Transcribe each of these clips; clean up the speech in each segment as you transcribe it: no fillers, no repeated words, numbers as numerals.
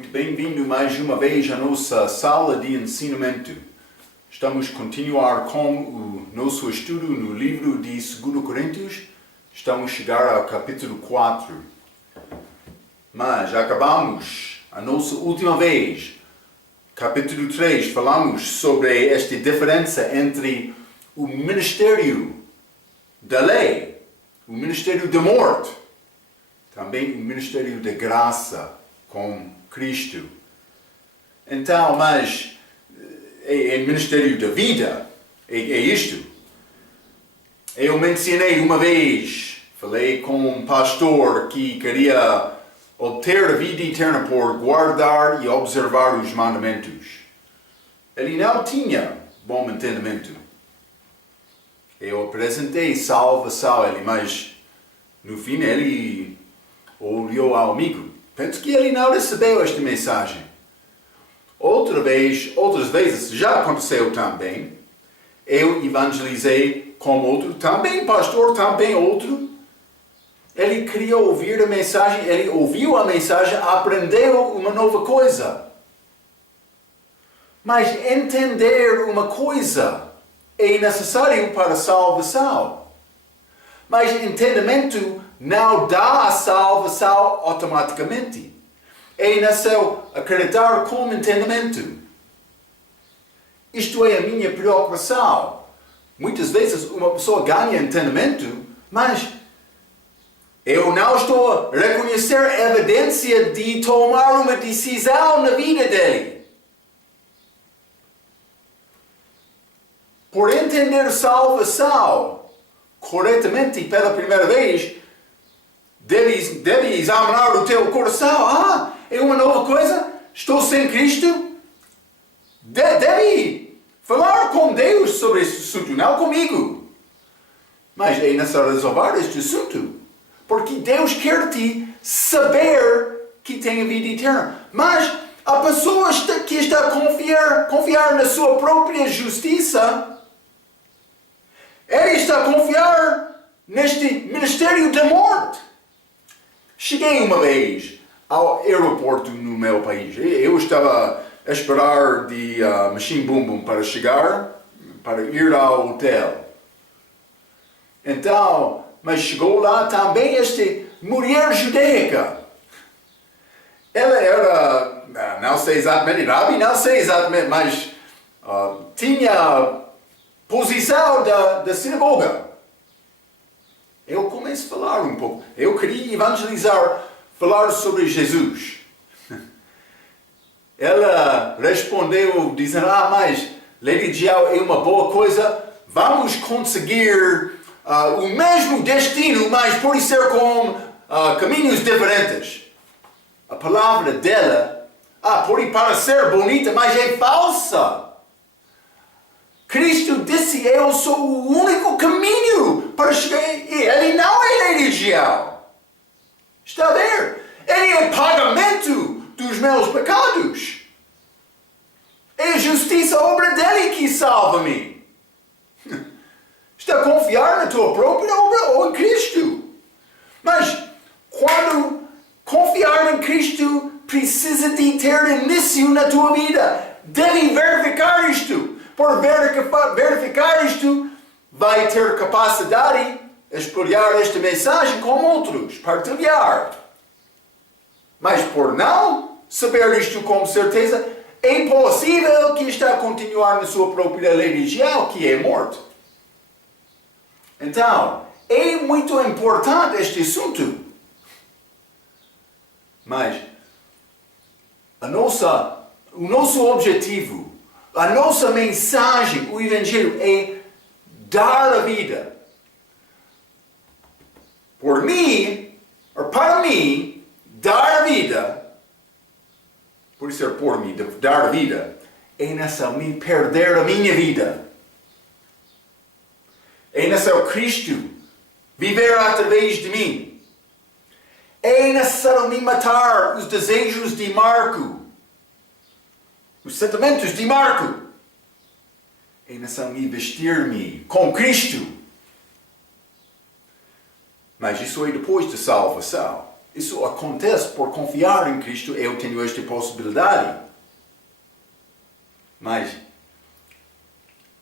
Muito bem-vindo mais uma vez à nossa sala de ensinamento. Estamos a continuar com o nosso estudo no livro de 2 Coríntios. Estamos a chegar ao capítulo 4. Mas acabamos a nossa última vez. Capítulo 3, falamos sobre esta diferença entre o ministério da lei, o ministério da morte, também o ministério da graça com Cristo. Então, mas é o ministério da vida, é isto. Eu mencionei uma vez, falei com um pastor que queria obter a vida eterna por guardar e observar os mandamentos. Ele não tinha bom entendimento. Eu apresentei salvação a ele, mas no fim ele olhou ao amigo. Penso que ele não recebeu esta mensagem. Outras vezes, já aconteceu também, eu evangelizei com outro, também pastor, também outro. Ele queria ouvir a mensagem, ele ouviu a mensagem, aprendeu uma nova coisa. Mas entender uma coisa é necessário para a salvação. Mas entendimento não dá a salvação automaticamente. É necessário acreditar com entendimento. Isto é a minha preocupação. Muitas vezes uma pessoa ganha entendimento, mas eu não estou a reconhecer a evidência de tomar uma decisão na vida dele. Por entender a salvação corretamente pela primeira vez, deve examinar o teu coração. É uma nova coisa? Estou sem Cristo? Deve falar com Deus sobre este assunto, não comigo. Mas é necessário resolver este assunto. Porque Deus quer te saber que tem a vida eterna. Mas a pessoa que está a confiar na sua própria justiça, ela está a confiar neste ministério da morte. Cheguei uma vez ao aeroporto no meu país. Eu estava a esperar de Machine Boom Boom para chegar, para ir ao hotel. Então, mas chegou lá também esta mulher judaica. Ela era, não sei exatamente, Rabi, não sei exatamente, mas tinha posição da sinagoga. Eu comecei a falar um pouco. Eu queria evangelizar, falar sobre Jesus. Ela respondeu dizendo, mas religião é uma boa coisa, vamos conseguir o mesmo destino, mas pode ser com caminhos diferentes. A palavra dela pode parecer bonita, mas é falsa. Cristo disse, eu sou o único caminho para chegar. Ele não é religião. Está a ver? Ele é pagamento dos meus pecados. É a justiça, a obra dele que salva-me. Está a confiar na tua própria obra ou em Cristo. Mas quando confiar em Cristo, precisa de ter início na tua vida. Deve verificar isto. Por verificar isto, vai ter capacidade de espalhar esta mensagem com outros, partilhar. Mas por não saber isto com certeza, é impossível que está a continuar na sua própria religião, que é morte. Então, é muito importante este assunto. Mas o nosso objetivo, a nossa mensagem, o Evangelho, é dar a vida. Por mim, ou para mim, dar a vida, por ser por mim, dar a vida, é necessário me perder a minha vida. É necessário Cristo viver através de mim. É necessário me matar os desejos de Marco, os sentimentos de Marco. É necessário me vestir-me com Cristo. Mas isso é depois da salvação. isso acontece por confiar em Cristo, eu tenho esta possibilidade. Mas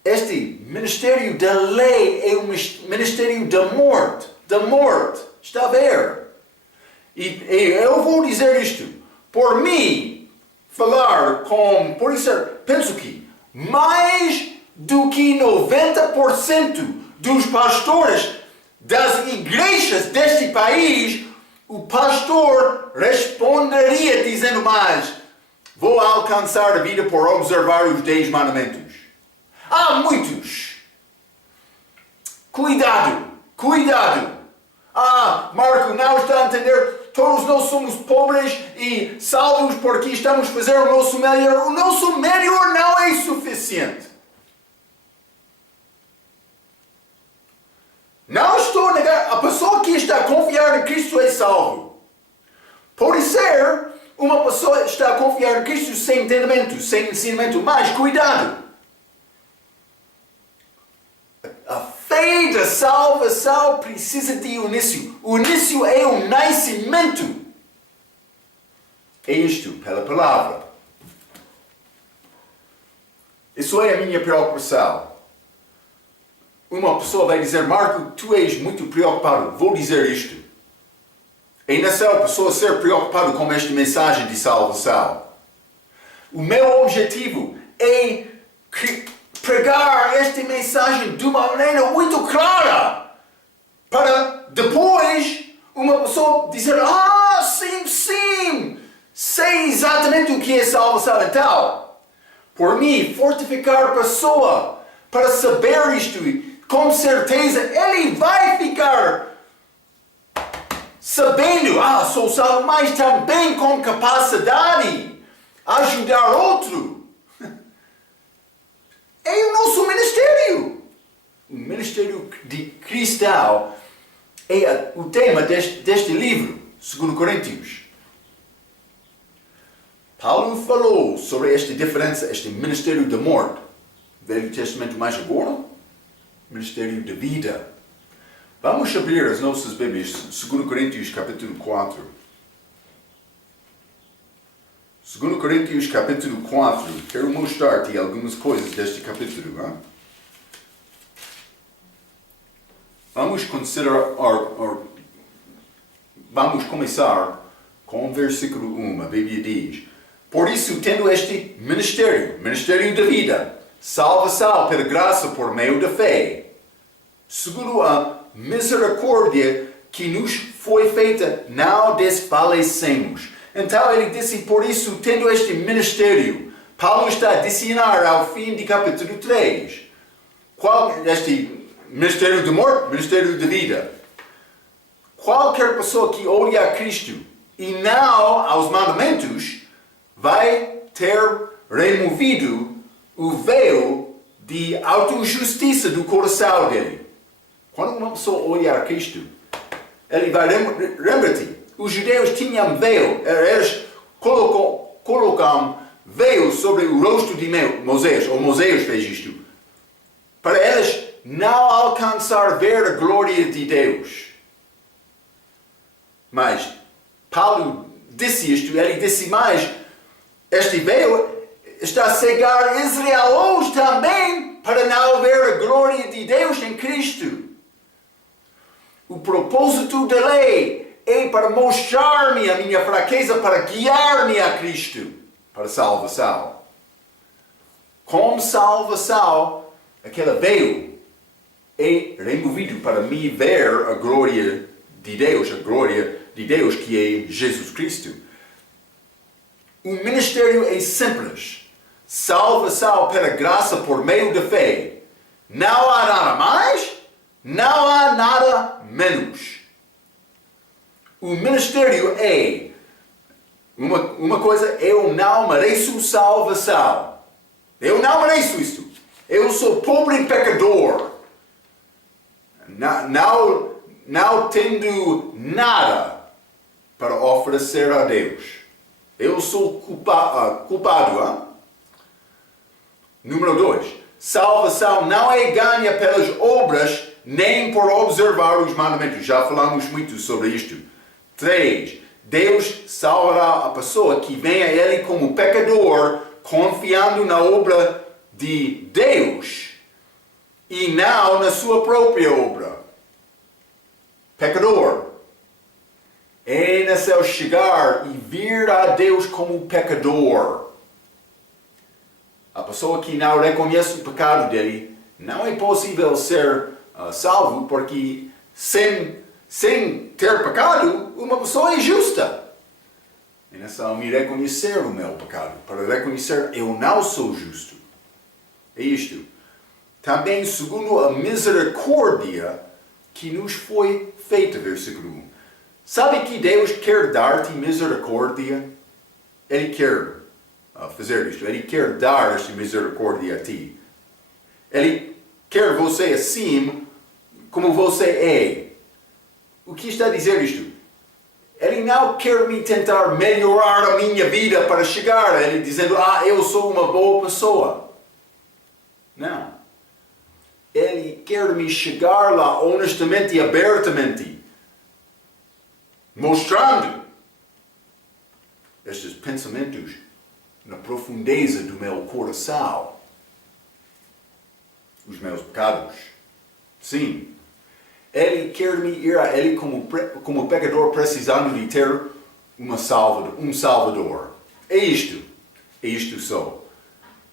este ministério da lei é um ministério da morte. Está a ver? E eu vou dizer isto. Por mim, por isso, penso que mais do que 90% dos pastores das igrejas deste país, o pastor responderia dizendo mais: vou alcançar a vida por observar os 10 mandamentos. Há muitos. Cuidado. Marco, não está a entender. Todos nós somos pobres e salvos porque estamos a fazer o nosso melhor. O nosso melhor não é suficiente. Não estou a negar. A pessoa que está a confiar em Cristo é salvo. Pode ser uma pessoa que está a confiar em Cristo sem entendimento, sem ensinamento. Mas cuidado. A fé da salvação precisa de início. O início é o nascimento. É isto, pela palavra. Isso é a minha preocupação. Uma pessoa vai dizer: Marco, tu és muito preocupado. Vou dizer isto. É necessário a pessoa ser preocupada com esta mensagem de salvação. O meu objetivo é pregar esta mensagem de uma maneira muito clara, para depois uma pessoa dizer: sim, sei exatamente o que é salvação. Então, por mim, fortificar a pessoa para saber isto, com certeza ele vai ficar sabendo: sou salvo, mas também com capacidade a ajudar outro. É o nosso ministério. O ministério de cristão é o tema deste livro, 2 Coríntios. Paulo falou sobre esta diferença, este ministério da morte. Velho Testamento mais agora, ministério da vida. Vamos abrir as nossas Bíblias, 2 Coríntios capítulo 4. 2 Coríntios capítulo 4, quero mostrar-te algumas coisas deste capítulo. Hein? Vamos começar com o versículo 1, a Bíblia diz: por isso, tendo este ministério da vida, salvação pela graça por meio da fé, segundo a misericórdia que nos foi feita, não desfalecemos. Então ele disse: por isso, tendo este ministério, Paulo está a ensinar ao fim de capítulo 3. Qual este ministério de morte, ministério de vida? Qualquer pessoa que olha a Cristo e não aos mandamentos vai ter removido o véu de autojustiça do coração dele. Quando uma pessoa olha a Cristo, ele vai lembra-te. Os judeus tinham véu, eles colocam véu sobre o rosto de Moisés, ou Moisés fez isto, para eles não alcançar a ver a glória de Deus. Mas Paulo disse isto, ele disse mais: este véu está a cegar Israel hoje também, para não ver a glória de Deus em Cristo. O propósito da lei é para mostrar-me a minha fraqueza, para guiar-me a Cristo, para salvação. Com salvação, aquele véu é removido para me ver a glória de Deus que é Jesus Cristo. O ministério é simples. Salvação pela graça por meio da fé. Não há nada mais, não há nada menos. O ministério é uma coisa: eu não mereço salvação. Eu não mereço isto. Eu sou pobre e pecador. Não tendo nada para oferecer a Deus. Eu sou culpado. Hein? Número 2. Salvação não é ganha pelas obras, nem por observar os mandamentos. Já falamos muito sobre isto. 3. Deus salvará a pessoa que vem a Ele como pecador, confiando na obra de Deus e não na sua própria obra. Pecador. É necessário chegar e vir a Deus como pecador. A pessoa que não reconhece o pecado dele, não é possível ser salvo, porque sem ter pecado, uma pessoa é justa. É necessário me reconhecer o meu pecado, para reconhecer eu não sou justo. É isto. Também segundo a misericórdia que nos foi feita, versículo 1. Sabe que Deus quer dar-te misericórdia? Ele quer fazer isto. Ele quer dar esta misericórdia a ti. Ele quer você assim como você é. O que está a dizer isto? Ele não quer me tentar melhorar a minha vida para chegar a Ele dizendo, eu sou uma boa pessoa. Não. Ele quer me chegar lá honestamente e abertamente, mostrando estes pensamentos na profundeza do meu coração, os meus pecados. Sim, Ele quer me ir a Ele como pecador precisando de ter um Salvador. É isto só.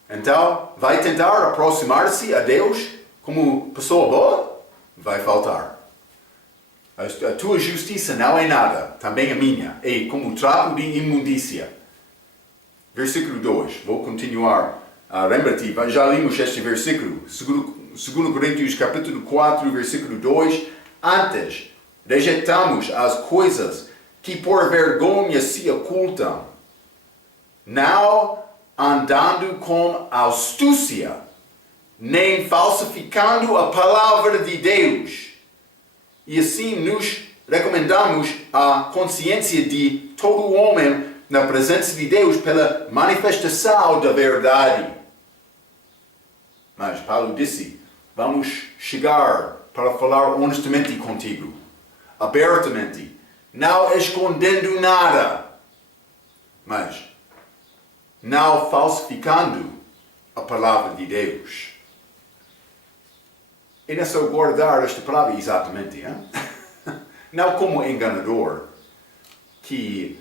Então, vai tentar aproximar-se a Deus como pessoa boa? Vai faltar. A tua justiça não é nada, também a minha, é como trapo de imundícia. Versículo 2, vou continuar. Lembra-te, já limos este versículo, 2 Coríntios capítulo 4, versículo 2. Antes, rejeitamos as coisas que por vergonha se ocultam, não andando com astúcia, nem falsificando a palavra de Deus. E assim nos recomendamos a consciência de todo homem na presença de Deus pela manifestação da verdade. Mas Paulo disse, vamos chegar para falar honestamente contigo, abertamente, não escondendo nada, mas não falsificando a palavra de Deus. É necessário guardar esta palavra exatamente, hein? Não como enganador, que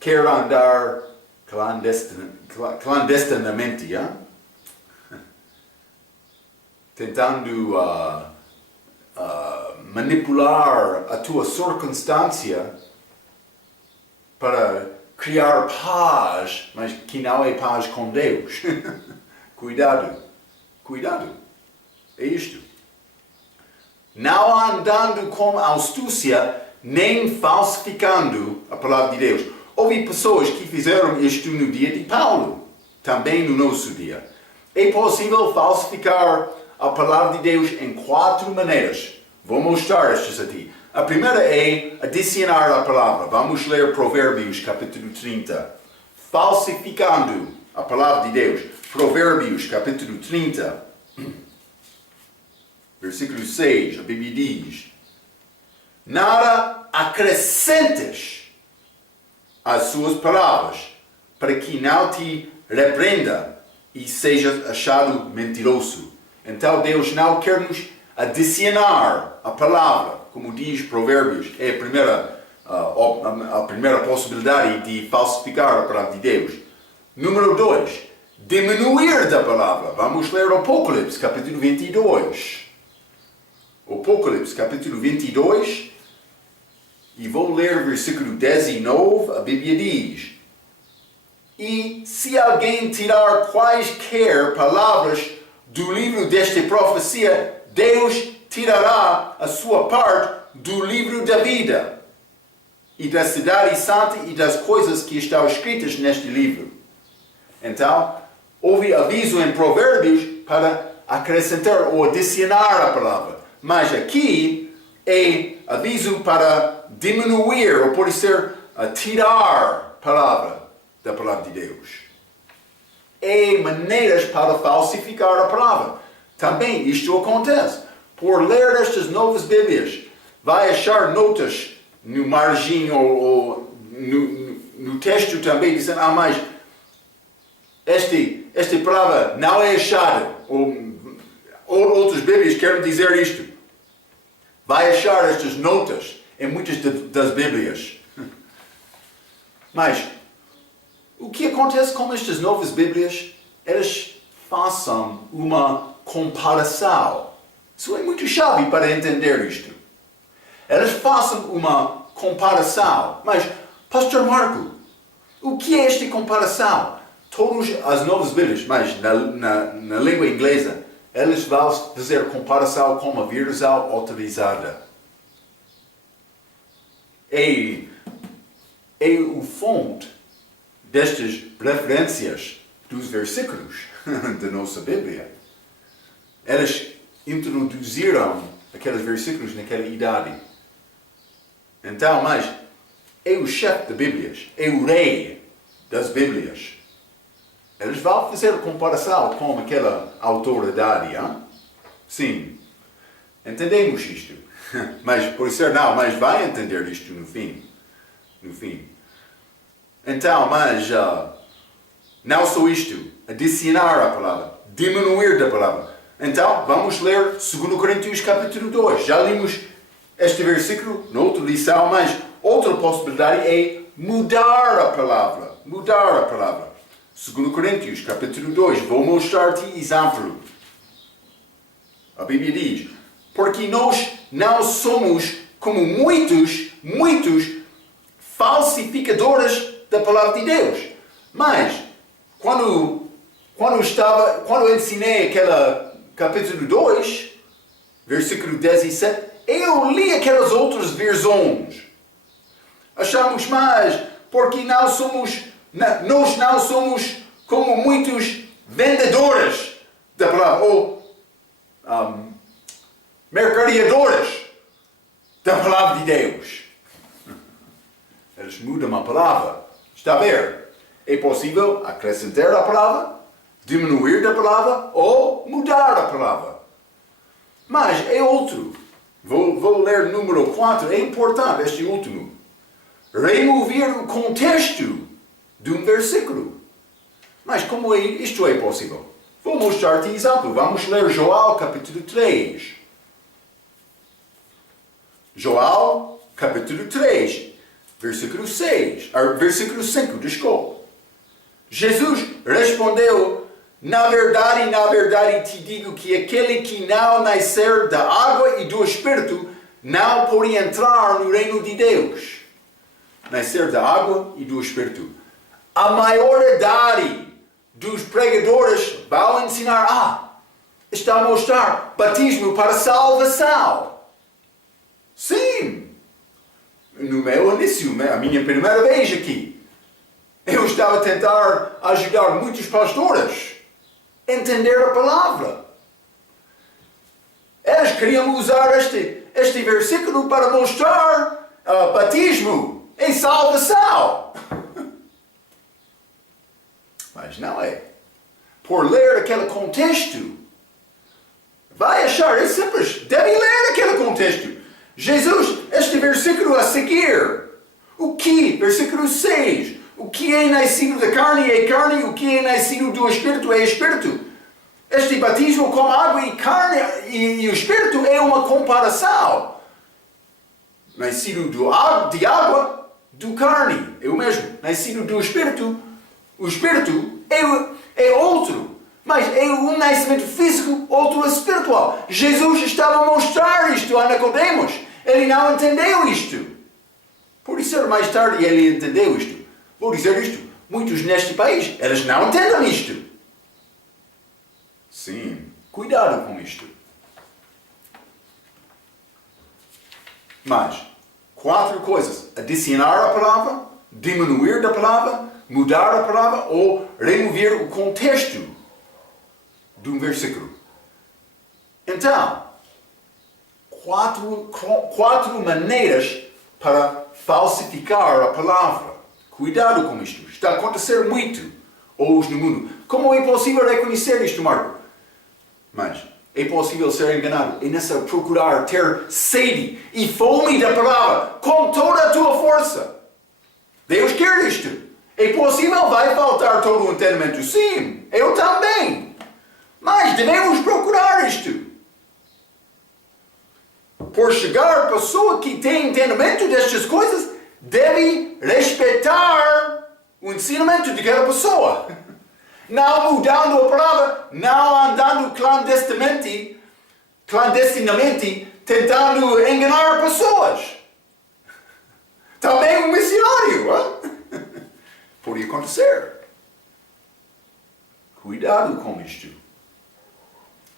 quer andar clandestinamente, hein? Tentando manipular a tua circunstância para criar paz, mas que não é paz com Deus. Cuidado. É isto. Não andando com astúcia, nem falsificando a palavra de Deus. Houve pessoas que fizeram isto no dia de Paulo, também no nosso dia. É possível falsificar a palavra de Deus em 4 maneiras. Vou mostrar estas a ti. A primeira é adicionar a palavra. Vamos ler Provérbios capítulo 30. Falsificando a palavra de Deus. Provérbios capítulo 30. Versículo 6, a Bíblia diz: nada acrescentes às suas palavras, para que não te repreenda e sejas achado mentiroso. Então Deus não quer nos adicionar a palavra, como diz Provérbios, é a primeira possibilidade de falsificar a palavra de Deus. Número 2, diminuir da palavra. Vamos ler Apocalipse, capítulo 22. Apocalipse, capítulo 22, e vou ler versículo 19, a Bíblia diz: e se alguém tirar quaisquer palavras do livro desta profecia, Deus tirará a sua parte do livro da vida e da cidade santa e das coisas que estão escritas neste livro. Então, houve aviso em Provérbios para acrescentar ou adicionar a palavra. Mas aqui é aviso para diminuir, ou pode ser tirar palavra da palavra de Deus. É maneiras para falsificar a palavra. Também isto acontece. Por ler estas novas Bíblias, vai achar notas no margem ou no texto também dizendo, mas esta palavra não é achada, ou outras Bíblias querem dizer isto. Vai achar estas notas em muitas das Bíblias. Mas o que acontece com estas novas Bíblias? Elas façam uma comparação. Isso é muito chave para entender isto. Elas façam uma comparação. Mas, Pastor Marco, o que é esta comparação? Todas as novas Bíblias, mas na língua inglesa, elas vão fazer comparação com uma versão autorizada. É o fonte destas referências dos versículos da nossa Bíblia. Elas introduziram aqueles versículos naquela idade. Então, mas é o chefe de Bíblias, é o rei das Bíblias. Eles vão fazer comparação com aquela autoridade, hein? Sim, entendemos isto. Mas, por isso não, mas vai entender isto no fim. Então, mas não só isto, adicionar a palavra, diminuir da palavra. Então, vamos ler 2 Coríntios capítulo 2. Já limos este versículo na outra lição, mas outra possibilidade é mudar a palavra. 2 Coríntios capítulo 2, vou mostrar-te exemplo. A Bíblia diz, porque nós não somos como muitos falsificadores da palavra de Deus. Mas, quando eu ensinei aquele capítulo 2, versículo 17, eu li aquelas outras versões. Achamos mais, porque nós não somos como muitos vendedores da palavra, ou mercadeadores da palavra de Deus. Eles mudam a palavra. Está a ver? É possível acrescentar a palavra, diminuir a palavra ou mudar a palavra. Mas é outro. Vou ler número 4. É importante este último. Remover o contexto de um versículo. Mas como isto é possível? Vou mostrar-te exemplo. Vamos ler Joel capítulo 3. Joel capítulo 3, versículo 5, desculpa. Jesus respondeu, na verdade te digo que aquele que não nascer da água e do Espírito não pode entrar no reino de Deus. Nascer da água e do Espírito. A maioridade dos pregadores vão ensinar, está a mostrar batismo para salvação. Sim. No meu início, a minha primeira vez aqui, eu estava a tentar ajudar muitos pastores a entender a palavra. Eles queriam usar este versículo para mostrar batismo em salvação. Mas não é. Por ler aquele contexto, vai achar, é simples, deve ler aquele contexto. Jesus, este versículo a seguir, versículo 6, o que é nascido da carne é carne, o que é nascido do Espírito é Espírito. Este batismo com água e carne e o Espírito é uma comparação. Nascido de água, do carne, é o mesmo. Nascido do Espírito, o Espírito é outro. Mas é um nascimento físico, outro espiritual. Jesus estava a mostrar isto a Nicodemos. Ele não entendeu isto. Por isso, mais tarde, ele entendeu isto. Vou dizer isto. Muitos neste país, eles não entendem isto. Sim, cuidado com isto. Mas, 4 coisas. Adicionar a palavra, diminuir a palavra, mudar a palavra ou remover o contexto de um versículo. Então, quatro maneiras para falsificar a palavra. Cuidado com isto. Está a acontecer muito hoje no mundo. Como é possível reconhecer isto, Marco? Mas, é possível ser enganado. É necessário procurar ter sede e fome da palavra com toda a tua força. Deus quer isto. É possível, vai faltar todo o entendimento. Sim, eu também. Mas devemos procurar isto. Por chegar a pessoa que tem entendimento destas coisas, deve respeitar o ensinamento de cada pessoa. Não mudando a palavra, não andando clandestinamente, tentando enganar pessoas. Também um missionário. Pode acontecer. Cuidado com isto.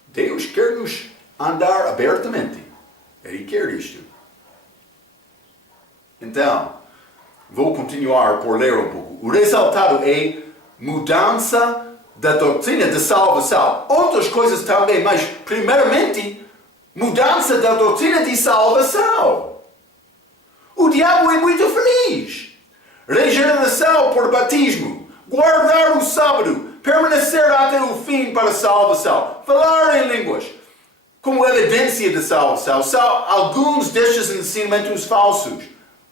Deus quer nos andar abertamente. Ele quer isto. Então, vou continuar por ler um pouco. O resultado é mudança da doutrina de salvação. Outras coisas também, mas primeiramente, mudança da doutrina de salvação. O diabo é muito feliz. Regeneração por batismo. Guardar o sábado. Permanecer até o fim para a salvação. Falar em línguas. Como evidência da salvação. São alguns destes ensinamentos falsos.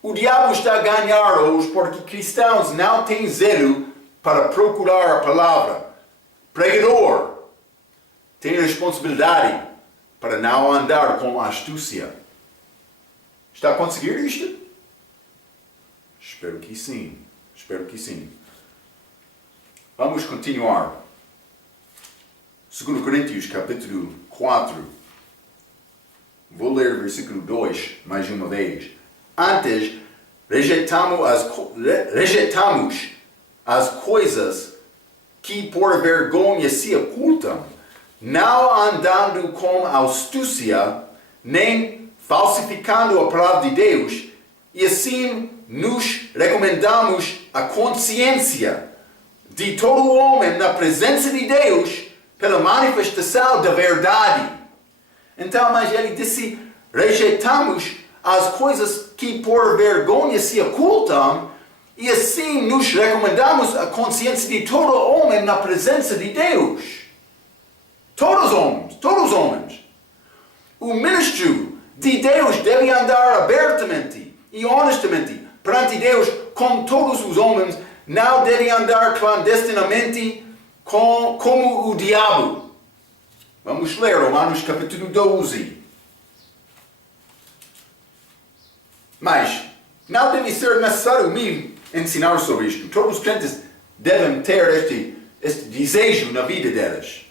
O diabo está a ganhar hoje porque cristãos não têm zelo para procurar a palavra. Pregador tem responsabilidade para não andar com astúcia. Está a conseguir isto? Espero que sim. Espero que sim. Vamos continuar. 2 Coríntios capítulo 4. Vou ler o versículo 2 mais uma vez. Antes, rejeitamos as coisas que por vergonha se ocultam, não andando com astúcia, nem falsificando a palavra de Deus, e assim nos recomendamos a consciência de todo o homem na presença de Deus pela manifestação da verdade. Então, mas ele disse, rejeitamos as coisas que por vergonha se ocultam, e assim nos recomendamos a consciência de todo homem na presença de Deus. Todos os homens. O ministro de Deus deve andar abertamente e honestamente perante Deus com todos os homens, não deve andar clandestinamente como o diabo. Vamos ler Romanos capítulo 12. Mas não deve ser necessário me ensinar sobre isto. Todos os crentes devem ter este desejo na vida deles.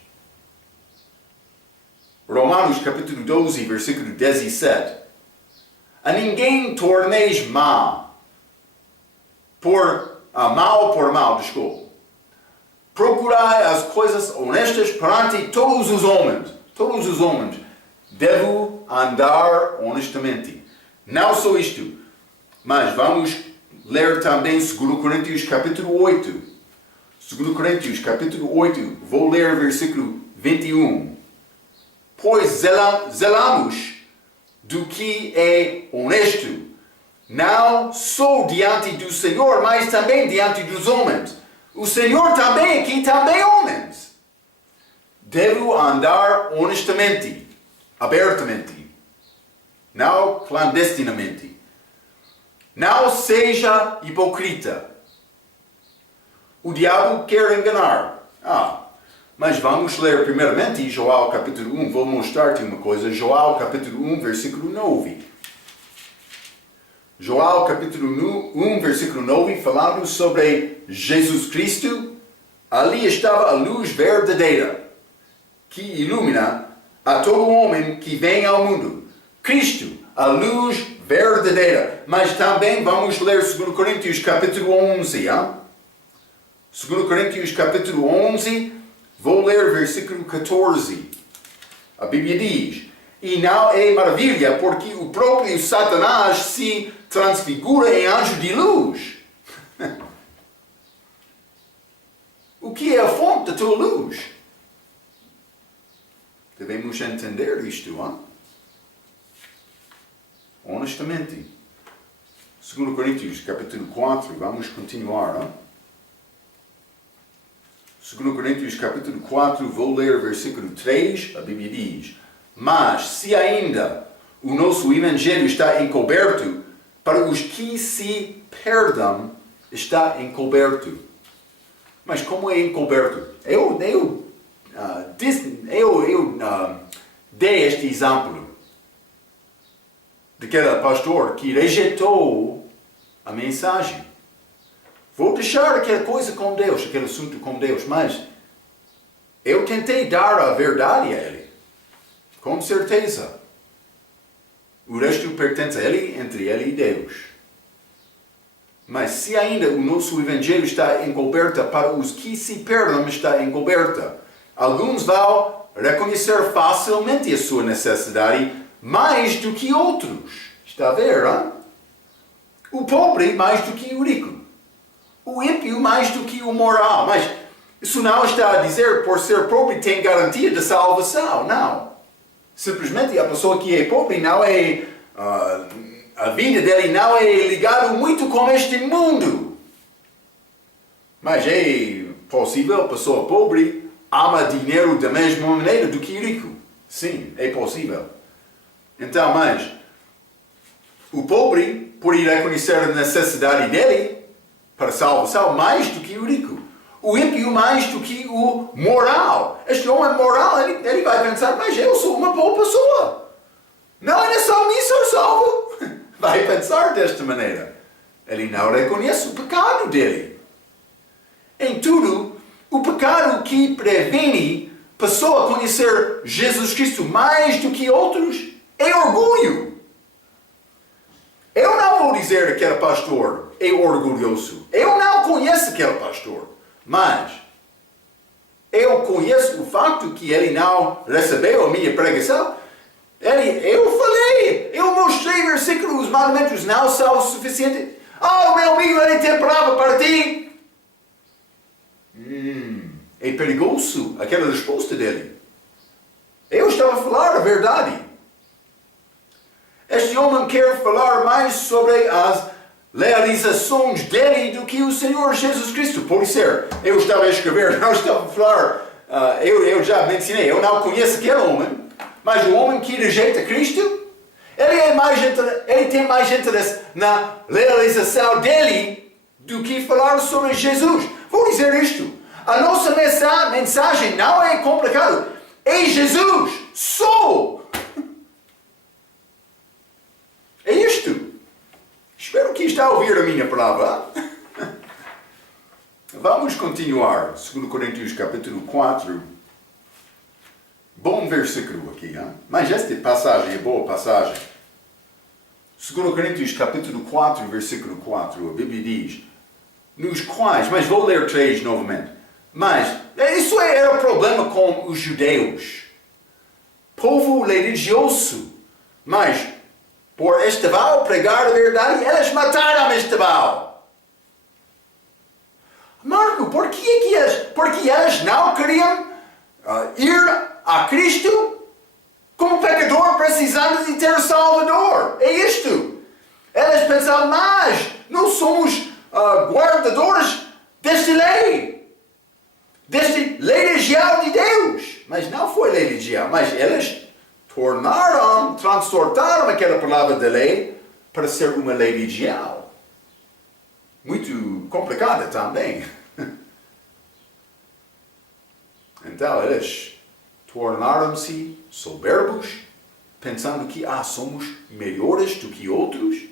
Romanos capítulo 12, versículo 17. A ninguém torneis mal por mal, desculpa. Procurai as coisas honestas perante todos os homens. Todos os homens devem andar honestamente. Não só isto, mas vamos ler também 2 Coríntios capítulo 8. 2 Coríntios capítulo 8, vou ler versículo 21. Pois zelamos do que é honesto, não só diante do Senhor, mas também diante dos homens. O Senhor também, aqui também homens. Deve andar honestamente, abertamente, não clandestinamente. Não seja hipocrita. O diabo quer enganar. Mas vamos ler primeiramente Joel capítulo 1. Vou mostrar-te uma coisa. Joel capítulo 1, versículo 9. Joel capítulo 1, versículo 9, falando sobre Jesus Cristo. Ali estava a luz verdadeira, que ilumina a todo homem que vem ao mundo. Cristo, a luz verdadeira. Mas também vamos ler 2 Coríntios capítulo 11. 2 Coríntios capítulo 11, vou ler versículo 14. A Bíblia diz, e não é maravilha, porque o próprio Satanás se transfigura em anjo de luz. O que é a fonte da tua luz? Devemos entender isto, honestamente. 2 Coríntios capítulo 4, vamos continuar. 2 Coríntios capítulo 4, vou ler versículo 3, a Bíblia diz: mas se ainda o nosso evangelho está encoberto, para os que se perdem, está encoberto. Mas como é encoberto? Eu dei este exemplo daquele pastor que rejeitou a mensagem. Vou deixar aquela coisa com Deus, aquele assunto com Deus, mas eu tentei dar a verdade a ele. Com certeza. O resto pertence a ele, entre ele e Deus. Mas se ainda o nosso evangelho está encoberto, para os que se perdem está encoberta. Alguns vão reconhecer facilmente a sua necessidade mais do que outros. Está a ver, hein? O pobre mais do que o rico. O ímpio mais do que o moral. Mas isso não está a dizer por ser pobre tem garantia de salvação. Não. Simplesmente a pessoa que é pobre não é... a vida dele não é ligada muito com este mundo. Mas é possível a pessoa pobre ama dinheiro da mesma maneira do que rico. Sim, é possível. Então, mas o pobre pode reconhecer a necessidade dele para salvação mais do que o rico. O ímpio mais do que o moral. Este homem moral, ele vai pensar, mas eu sou uma boa pessoa. Não é só me ser salvo. Vai pensar desta maneira. Ele não reconhece o pecado dele. Em tudo, o pecado que previne a pessoa conhecer Jesus Cristo mais do que outros é orgulho. Eu não vou dizer que aquele pastor é orgulhoso. Eu não conheço aquele pastor. Mas eu conheço o facto que ele não recebeu a minha pregação. Eu falei, eu mostrei versículos, os mandamentos não são suficientes. Oh, meu amigo, ele tem palavra para ti. É perigoso aquela resposta dele. Eu estava a falar a verdade. Este homem quer falar mais sobre as realizações dele do que o Senhor Jesus Cristo. Pode ser. Eu estava a escrever, não estava a falar. Eu já mencionei, eu não conheço aquele homem. Mas o homem que rejeita Cristo, ele tem mais interesse na realização dele do que falar sobre Jesus. Vou dizer isto. A nossa mensagem não é complicada. É Jesus. Sou. É isto. Espero que está a ouvir a minha palavra. Vamos continuar. 2 Coríntios capítulo 4. Bom versículo aqui, hein? Mas esta passagem é boa passagem. 2 Coríntios capítulo 4, versículo 4, a Bíblia diz, nos quais, mas vou ler 3 novamente, mas isso era o problema com os judeus. Povo religioso, mas por Estevão pregar a verdade, eles mataram Estevão. Marco, por que eles não queriam ir a Cristo como pecador precisando de ter Salvador? É isto. Eles pensavam, mas não somos guardadores desta lei. Desta lei legial de Deus. Mas não foi lei legial, mas eles transportaram aquela palavra da lei para ser uma lei legial. Muito complicada também. Então eles tornaram-se soberbos, pensando que somos melhores do que outros.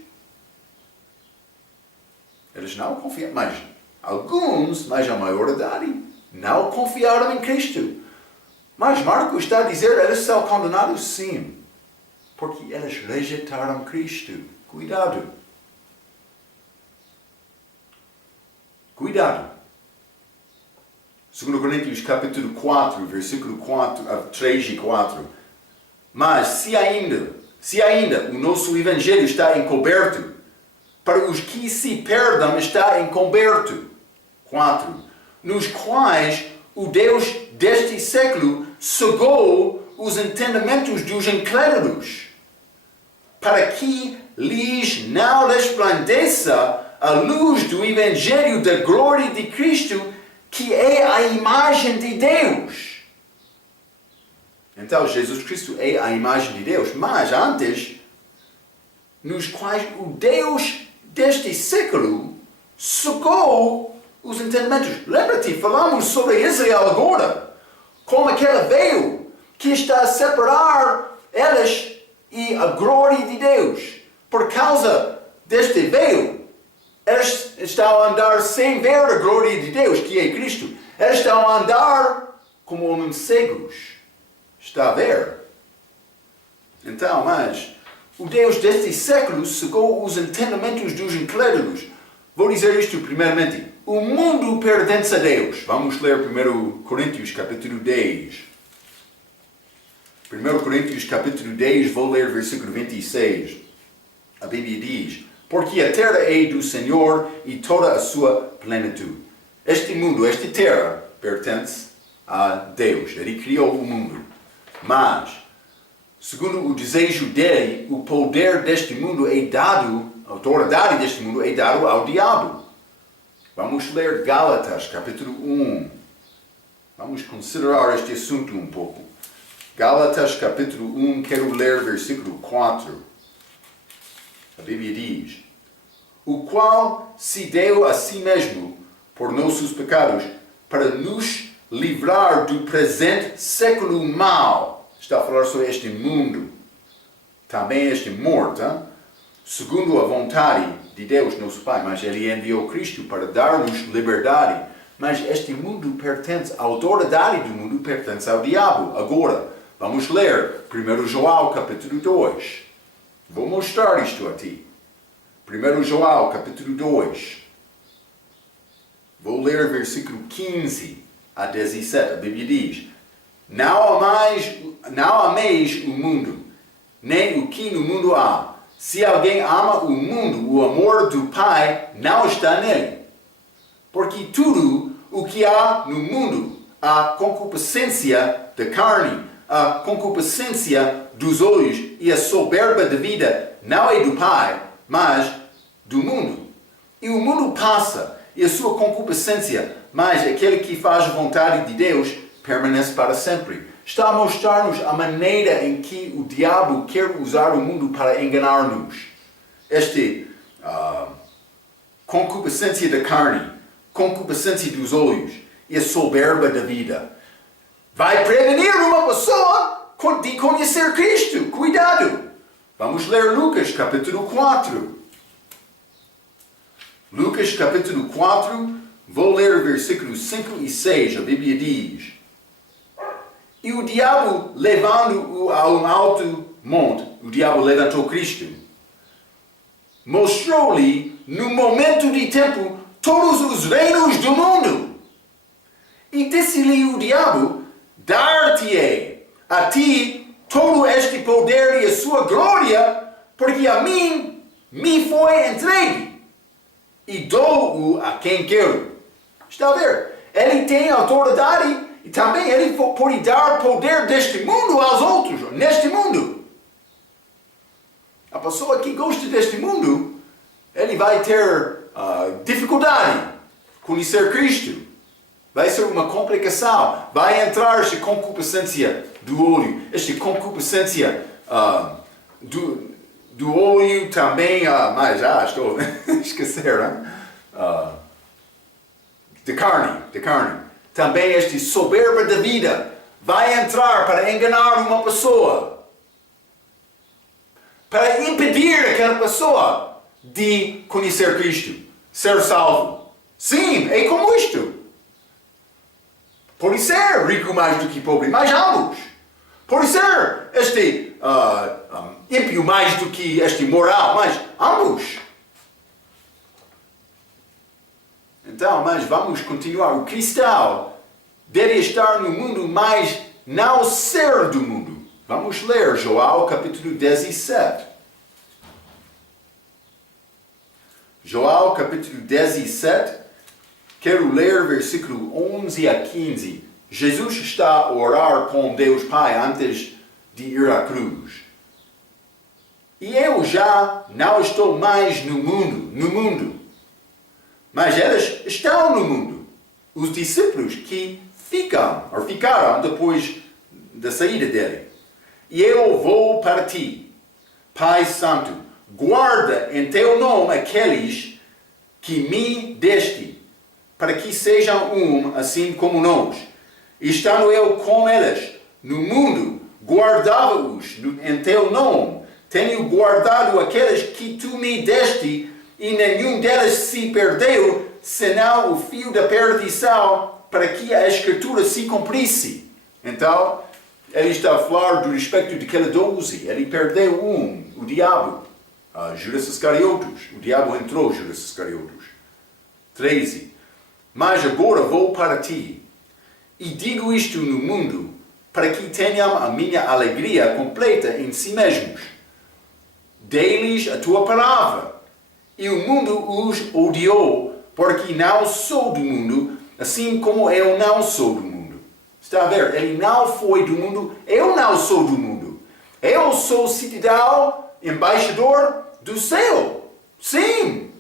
Eles não confiaram, mas alguns, mas a maioridade, não confiaram em Cristo. Mas Marcos está a dizer, eles são condenados sim, porque eles rejeitaram Cristo. Cuidado. Cuidado. 2 Coríntios capítulo 4, versículo 3 e 4. Mas se ainda o nosso evangelho está encoberto, para os que se perdem está encoberto. 4. Nos quais o Deus deste século cegou os entendimentos dos incrédulos, para que lhes não resplandeça a luz do evangelho da glória de Cristo, que é a imagem de Deus. Então, Jesus Cristo é a imagem de Deus, mas antes, nos quais o Deus deste século cegou os entendimentos. Lembra-te, falamos sobre Israel agora, como aquele véu que está a separar elas e a glória de Deus. Por causa deste véu, elas estão a andar sem ver a glória de Deus, que é Cristo. Elas estão a andar como homens cegos. Está a ver? Então, mas o Deus deste século cegou os entendimentos dos incrédulos. Vou dizer isto primeiramente. O mundo pertence a Deus. Vamos ler 1 Coríntios capítulo 10. 1 Coríntios capítulo 10, vou ler versículo 26. A Bíblia diz: porque a terra é do Senhor e toda a sua plenitude. Este mundo, esta terra, pertence a Deus. Ele criou o mundo. Mas, segundo o desejo dele, o poder deste mundo é dado, a autoridade deste mundo é dado ao diabo. Vamos ler Gálatas, capítulo 1. Vamos considerar este assunto um pouco. Gálatas, capítulo 1, quero ler versículo 4. A Bíblia diz: o qual se deu a si mesmo por nossos pecados, para nos livrar do presente século mau. Está a falar sobre este mundo, também este morto, segundo a vontade de Deus, nosso Pai. Mas Ele enviou Cristo para dar-nos liberdade. Mas este mundo pertence, a autoridade do mundo pertence ao diabo. Agora, vamos ler 1 João, capítulo 2. Vou mostrar isto a ti. 1 João, capítulo 2. Vou ler versículo 15 a 17. A Bíblia diz: não ameis o mundo, nem o que no mundo há. Se alguém ama o mundo, o amor do Pai não está nele. Porque tudo o que há no mundo, a concupiscência da carne, a concupiscência dos olhos e a soberba da vida, não é do Pai, mas do mundo. E o mundo passa, e a sua concupiscência, mas aquele que faz a vontade de Deus permanece para sempre. Está a mostrar-nos a maneira em que o diabo quer usar o mundo para enganar-nos. Concupiscência da carne, concupiscência dos olhos e a soberba da vida. Vai prevenir uma pessoa de conhecer Cristo. Cuidado! Vamos ler Lucas capítulo 4. Lucas capítulo 4, vou ler versículos 5 e 6. A Bíblia diz: e o diabo, levando-o a um alto monte, o diabo levantou Cristo, mostrou-lhe no momento de tempo todos os reinos do mundo. E disse-lhe o diabo: dar-te-ei a ti todo este poder e a sua glória, porque a mim me foi entregue, e dou-o a quem quero. Está a ver? Ele tem autoridade e também ele pode dar poder deste mundo aos outros, neste mundo. A pessoa que gosta deste mundo, ele vai ter dificuldade em conhecer Cristo. Vai ser uma complicação. Vai entrar esta concupiscência do olho, esta concupiscência do olho também, mas estou a esquecer, de carne. Também este soberba da vida vai entrar para enganar uma pessoa, para impedir aquela pessoa de conhecer Cristo, ser salvo. Sim, é como isto. Pode ser rico mais do que pobre, mas ambos. Pode ser este ímpio mais do que este moral, mas ambos. Então, mas vamos continuar. O cristão deve estar no mundo, mas não ser do mundo. Vamos ler João capítulo 17. João capítulo 17, quero ler versículo 11 a 15. Jesus está a orar com Deus Pai antes de ir à cruz. E eu já não estou mais no mundo, mas elas estão no mundo. os discípulos que ficaram depois da saída dele. E eu vou para ti, Pai Santo, guarda em teu nome aqueles que me deste, para que sejam um, assim como nós. E estando eu com eles no mundo, guardava-os em teu nome. Tenho guardado aqueles que tu me deste, e nenhum deles se perdeu, senão o fio da perdição, para que a Escritura se cumprisse. Então, ele está a falar do respeito daquele 12. Ele perdeu o diabo, Judas Iscariotes. O diabo entrou, Judas Iscariotes. 13. Mas agora vou para ti, e digo isto no mundo, para que tenham a minha alegria completa em si mesmos. Dei-lhes a tua palavra, e o mundo os odiou, porque não sou do mundo, assim como eu não sou do mundo. Está a ver? Ele não foi do mundo, eu não sou do mundo. Eu sou cidadão, embaixador do céu. Sim!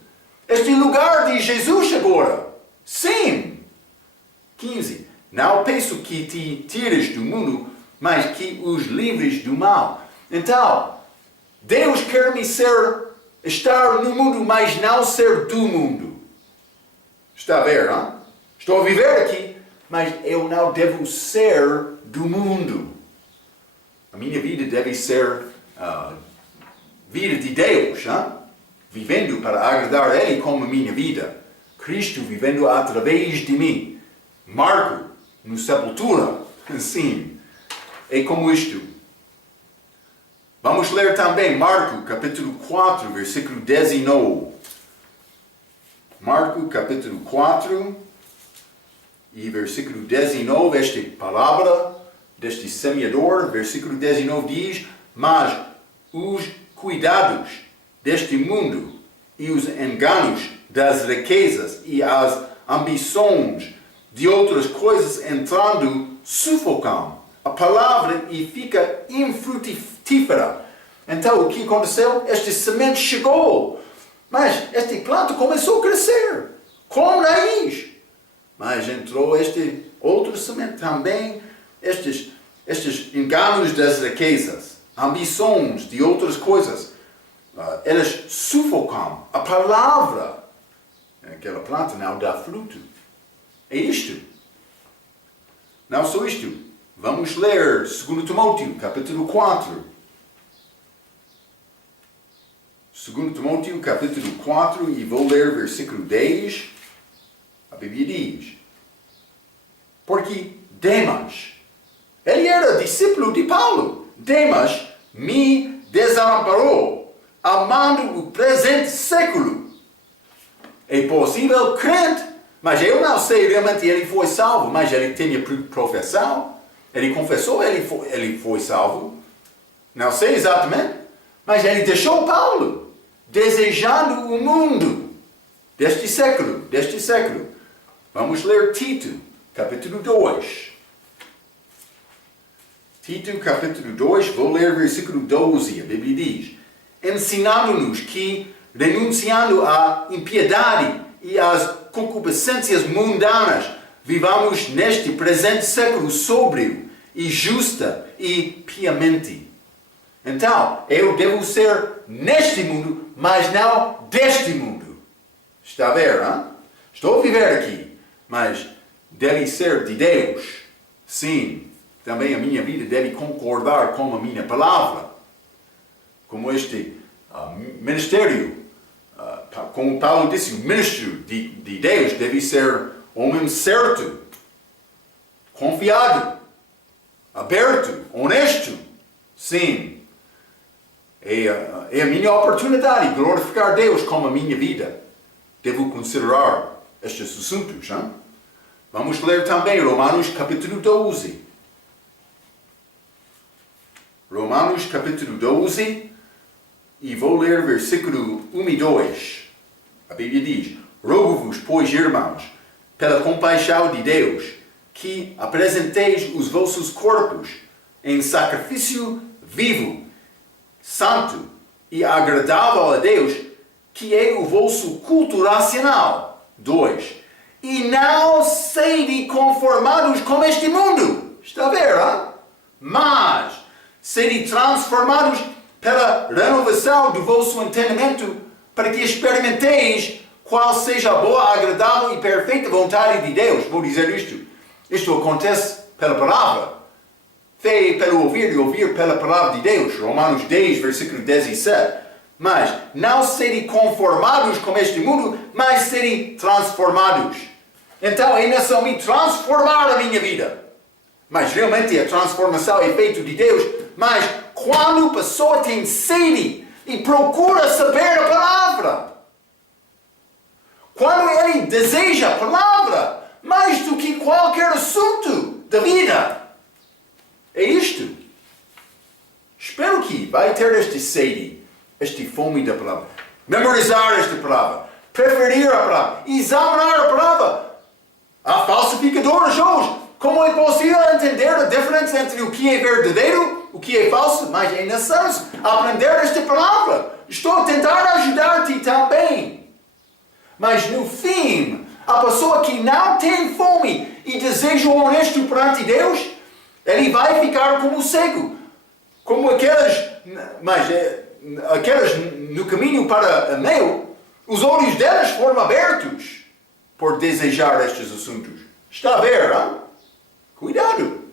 Este lugar de Jesus agora. Sim! 15. Não penso que te tires do mundo, mas que os livres do mal. Então, Deus quer me estar no mundo, mas não ser do mundo. Está a ver, não? Estou a viver aqui, mas eu não devo ser do mundo. A minha vida deve ser vida de Deus, não? Vivendo para agradar a Ele como a minha vida. Cristo vivendo através de mim. Marco, no sepultura, sim. É como isto. Vamos ler também Marco, capítulo 4, versículo 19. Marco, capítulo 4, e versículo 19, esta palavra deste semeador, versículo 19 diz: mas os cuidados deste mundo e os enganos das riquezas e as ambições de outras coisas entrando sufocam a palavra e fica infrutífera. Então o que aconteceu? Este semente chegou, mas este planta começou a crescer com raiz. Mas entrou este outro semente também, estes enganos das riquezas, ambições de outras coisas. Elas sufocam a palavra. Aquela planta não dá fruto. É isto. Não só isto. Vamos ler 2 Timóteo, capítulo 4. 2 Timóteo, capítulo 4, e vou ler versículo 10. A Bíblia diz: porque Demas, ele era discípulo de Paulo. Demas me desamparou, amando o presente século. É possível crente, mas eu não sei realmente ele foi salvo, mas ele tinha profissão. Ele confessou, ele foi salvo. Não sei exatamente, mas ele deixou Paulo, desejando o mundo deste século. Vamos ler Tito, capítulo 2. Tito, capítulo 2, vou ler versículo 12. A Bíblia diz: ensinando-nos que, renunciando à impiedade e às concupiscências mundanas, vivamos neste presente século sóbrio e justa e piamente. Então, eu devo ser neste mundo, mas não deste mundo. Está a ver, hein? Estou a viver aqui, mas deve ser de Deus. Sim, também a minha vida deve concordar com a minha palavra. Como este ministério, como Paulo disse, o ministro de Deus deve ser homem certo, confiado, aberto, honesto. Sim, é a minha oportunidade de glorificar Deus com a minha vida. Devo considerar estes assuntos. Hein? Vamos ler também Romanos capítulo 12. Romanos capítulo 12, e vou ler versículo 1 e 2. A Bíblia diz: rogo-vos, pois, irmãos, pela compaixão de Deus, que apresenteis os vossos corpos em sacrifício vivo, santo e agradável a Deus, que é o vosso culto racional. 2. E não sede conformados com este mundo. Está a ver, hein? Mas sede transformados pela renovação do vosso entendimento, para que experimenteis qual seja a boa, agradável e perfeita vontade de Deus. Vou dizer isto. Isto acontece pela palavra. Fé pelo ouvir e ouvir pela palavra de Deus. Romanos 10, versículo 17. Mas não serem conformados com este mundo, mas serem transformados. Então é necessário transformar a minha vida. Mas realmente a transformação é feita de Deus. Mas quando a pessoa tem sede e procura saber a palavra, quando ele deseja a palavra mais do que qualquer assunto da vida, é isto. Espero que vai ter este sede, este fome da palavra. Memorizar esta palavra. Preferir a palavra. Examinar a palavra. Há falsificadores hoje. Como é possível entender a diferença entre o que é verdadeiro, o que é falso? Mas é necessário aprender esta palavra. Estou a tentar ajudar-te também. Mas no fim, a pessoa que não tem fome e desejo honesto perante Deus, ele vai ficar como cego. Como aquelas no caminho para Emeu, os olhos delas foram abertos por desejar estes assuntos. Está a ver, hein? Cuidado.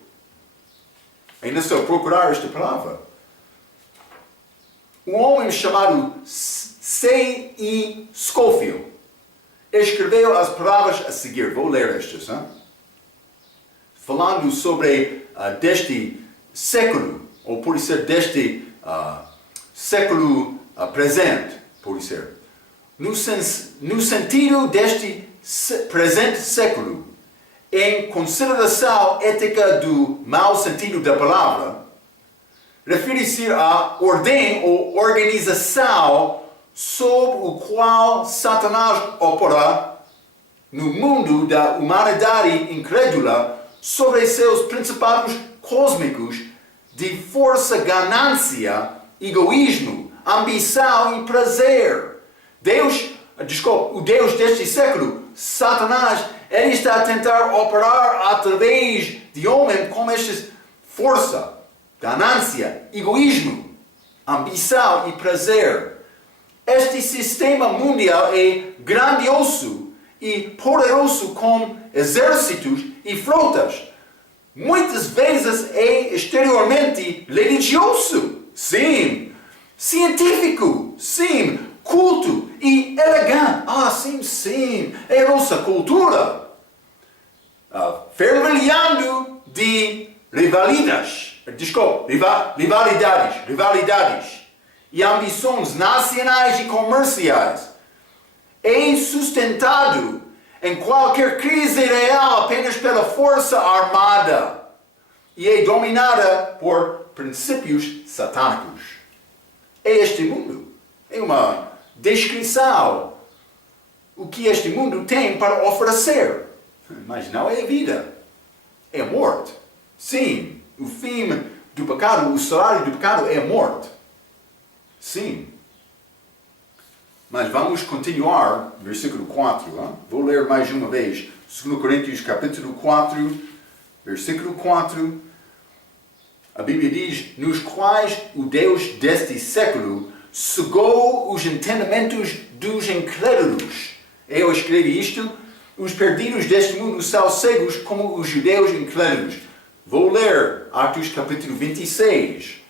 Ainda estou a procurar esta palavra. Um homem chamado C.E. Scofield escreveu as palavras a seguir. Vou ler estas. Hein? Falando sobre deste século, ou por ser deste século presente, por ser. No sentido deste presente século, em consideração ética do mau sentido da palavra, refere-se à ordem ou organização sob o qual Satanás opera no mundo da humanidade incrédula sobre seus principados cósmicos de força, ganância, egoísmo, ambição e prazer. O Deus deste século, Satanás, ele está a tentar operar através de homem com esta força, ganância, egoísmo, ambição e prazer. Este sistema mundial é grandioso e poderoso com exércitos e frotas. Muitas vezes é exteriormente religioso, sim. Científico, sim. Culto e elegante, sim. É a nossa cultura. Fervilhando de rivalidades e ambições nacionais e comerciais. É sustentado em qualquer crise real apenas pela força armada e é dominada por princípios satânicos. É este mundo. É uma descrição o que este mundo tem para oferecer. Mas não é a vida. É a morte. Sim, o fim do pecado, o salário do pecado é a morte. Sim. Mas vamos continuar, versículo 4. Hein? Vou ler mais uma vez. 2 Coríntios capítulo 4, versículo 4. A Bíblia diz, nos quais o Deus deste século cegou os entendimentos dos incrédulos. Eu escrevi isto. Os perdidos deste mundo são cegos como os judeus incrédulos. Vou ler Atos capítulo 26.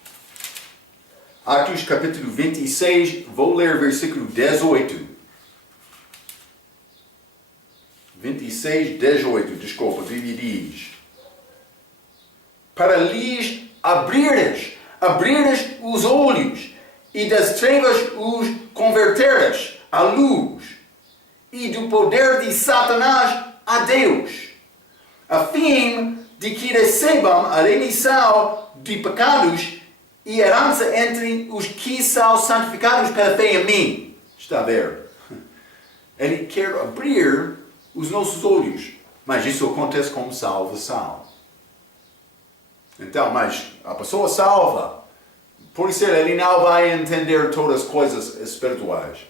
Atos capítulo 26, vou ler versículo 18. 26, 18, desculpa, a Bíblia diz. Para lhes abrires os olhos e das trevas os converteres à luz e do poder de Satanás a Deus, a fim de que recebam a remissão de pecados e herança entre os que são santificados pela fé em mim. Está a ver? Ele quer abrir os nossos olhos, mas isso acontece com salvação. Então, mas a pessoa salva, por isso ele não vai entender todas as coisas espirituais,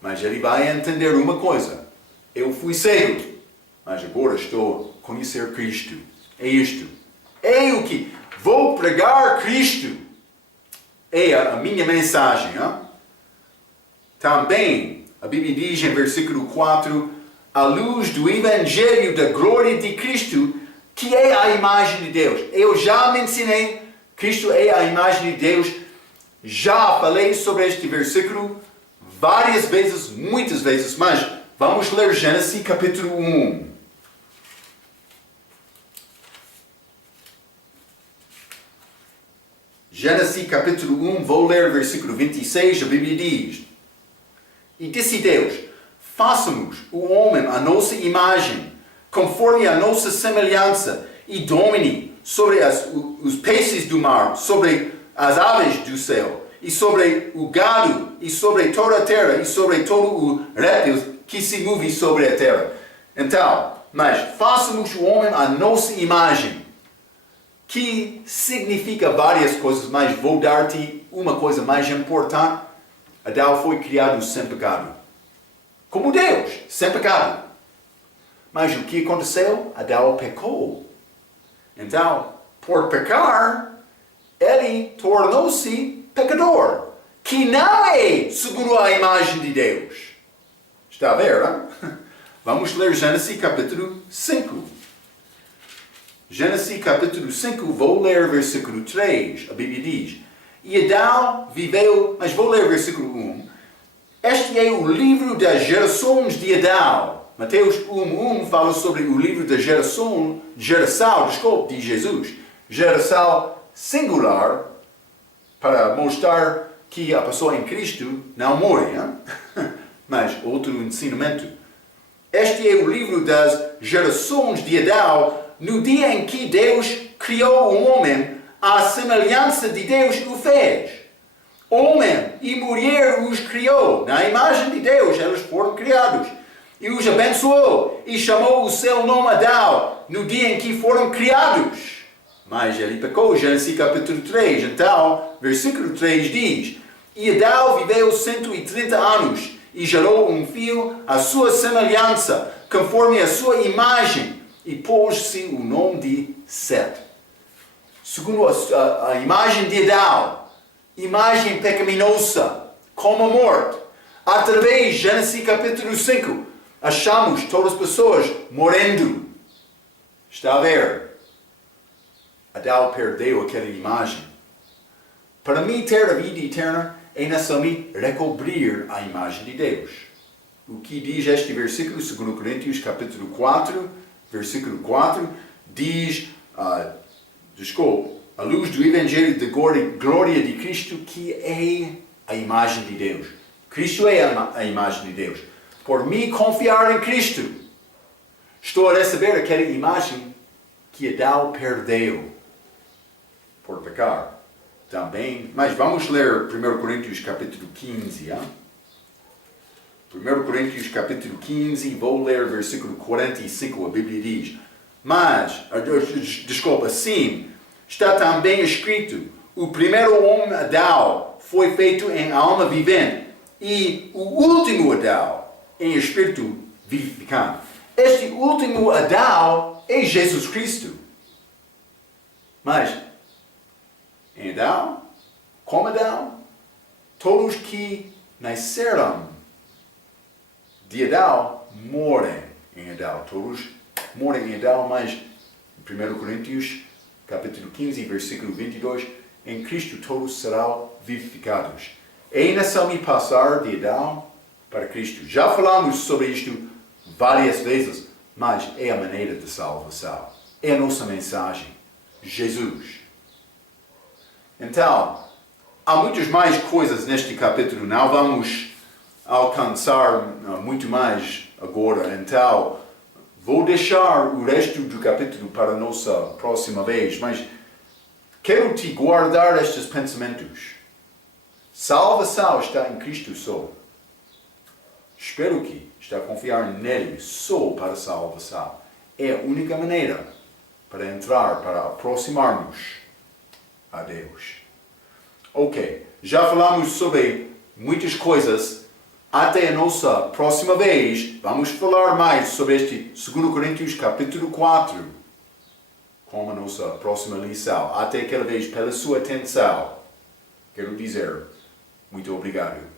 mas ele vai entender uma coisa. Eu fui cego, mas agora estou a conhecer Cristo. É isto. É o que vou pregar Cristo. É a minha mensagem. Hein? Também, a Bíblia diz em versículo 4, à luz do Evangelho da glória de Cristo, que é a imagem de Deus. Eu já mencionei, Cristo é a imagem de Deus. Já falei sobre este versículo várias vezes, muitas vezes, mas vamos ler Gênesis capítulo 1. Gênesis capítulo 1, vou ler versículo 26, a Bíblia diz: E disse Deus, façamos o homem à nossa imagem, conforme a nossa semelhança, e domine sobre os peixes do mar, sobre as aves do céu, e sobre o gado, e sobre toda a terra, e sobre todo o réptil que se move sobre a terra. Então, mas façamos o homem à nossa imagem, que significa várias coisas, mas vou dar-te uma coisa mais importante. Adão foi criado sem pecado. Como Deus, sem pecado. Mas o que aconteceu? Adão pecou. Então, por pecar, ele tornou-se pecador, que não é segundo a imagem de Deus. Está a ver, hein? Vamos ler Gênesis capítulo 5. Gênesis capítulo 5, vou ler versículo 3. A Bíblia diz: E Adão viveu, mas vou ler versículo 1. Este é o livro das gerações de Adão. Mateus 1 fala sobre o livro da geração de Jesus. Geração singular, para mostrar que a pessoa em Cristo não morre. Hein? Mas outro ensinamento. Este é o livro das gerações de Adão, no dia em que Deus criou o homem, à semelhança de Deus o fez. Homem e mulher os criou, na imagem de Deus eles foram criados. E os abençoou, e chamou o seu nome Adão, no dia em que foram criados. Mas ele pecou, Gênesis capítulo 3. Então, versículo 3 diz: E Adão viveu 130 anos, e gerou um filho à sua semelhança, conforme a sua imagem, e pôs-se o nome de Sete. Segundo a imagem de Adão, imagem pecaminosa, como a morte. Através de Gênesis capítulo 5, achamos todas as pessoas morrendo. Está a ver? Adão perdeu aquela imagem. Para mim ter a vida eterna é necessário recobrir a imagem de Deus. O que diz este versículo, 2 Coríntios capítulo 4, versículo 4, diz, à luz do Evangelho da glória de Cristo, que é a imagem de Deus. Cristo é a imagem de Deus. Por me confiar em Cristo, estou a receber aquela imagem que Adão perdeu por pecar. Também, mas vamos ler 1 Coríntios capítulo 15. 1 Coríntios capítulo 15, vou ler versículo 45, a Bíblia diz: Mas, assim, está também escrito: o primeiro homem, Adão, foi feito em alma vivente, e o último Adão, em espírito vivificante. Este último Adão é Jesus Cristo. Mas, em Adão, como Adão, todos que nasceram de Adão morem em Adão. Todos morem em Adão, mas em 1 Coríntios, capítulo 15, versículo 22, em Cristo todos serão vivificados. É necessário passar de Adão para Cristo. Já falamos sobre isto várias vezes, mas é a maneira de salvação. É a nossa mensagem. Jesus. Então, há muitas mais coisas neste capítulo. Não vamos alcançar muito mais agora. Então, vou deixar o resto do capítulo para a nossa próxima vez. Mas quero te guardar estes pensamentos. Salvação está em Cristo só. Espero que está a confiar nele só para a salvação. É a única maneira para entrar, para aproximarmos a Deus. Ok, já falamos sobre muitas coisas. Até a nossa próxima vez, vamos falar mais sobre este 2 Coríntios capítulo 4, como a nossa próxima lição. Até aquela vez, pela sua atenção, quero dizer muito obrigado.